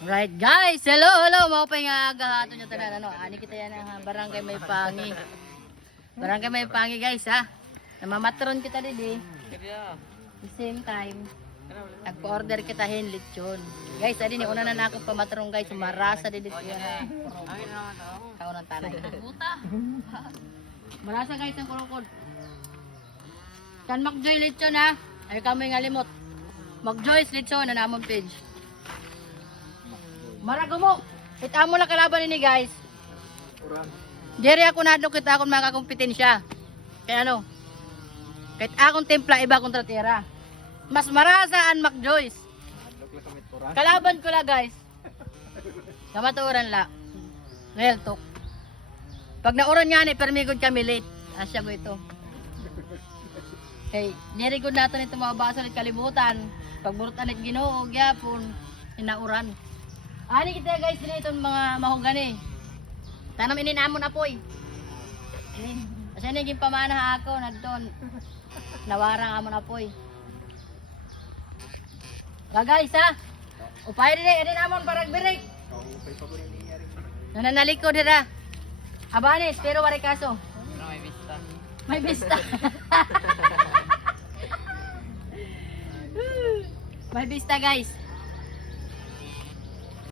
Right guys, hello, mau pa nga agahato nyo tanan, ano, ani kita yan ang barangay may pangi. Barangay may pangi guys ha. Namamatron kita didi. The same time, nagpa-order kita hin lechon. Guys, adi ni una na akong pamatron guys, marasa didi siya ha. Kaunang tanay. Marasa guys ang kurukod. Kan Macjoy lechon ha. Ay kami nga limot. Macjoy's lechon na namon page. Marago mo. Kita mo lang kalaban ini guys. Jerry ako nadlo kita akong mga kompetensya. Kaya ano? Kahit akong templa iba akong tratira. Mas marasaan Macjoy's. Kalaban ko la guys. Kamaturan la. Real talk. Pag nauran nga ni permigod kami late. Asya ko ito. Hey, nirigod natin ito mga baso at kalibutan. Pagburutan at Ginoo, gyapon, inauran. Ani kita guys din itong mga mahogani. Tanam ininamon apoy. Ini, asa ni gin pamana ako nagton. Nawarang amon apoy. Guys ha. Upay din namon parag birik. Nananaliko dira. Abanes pero wala kaso. May bista. May bista. May bista guys.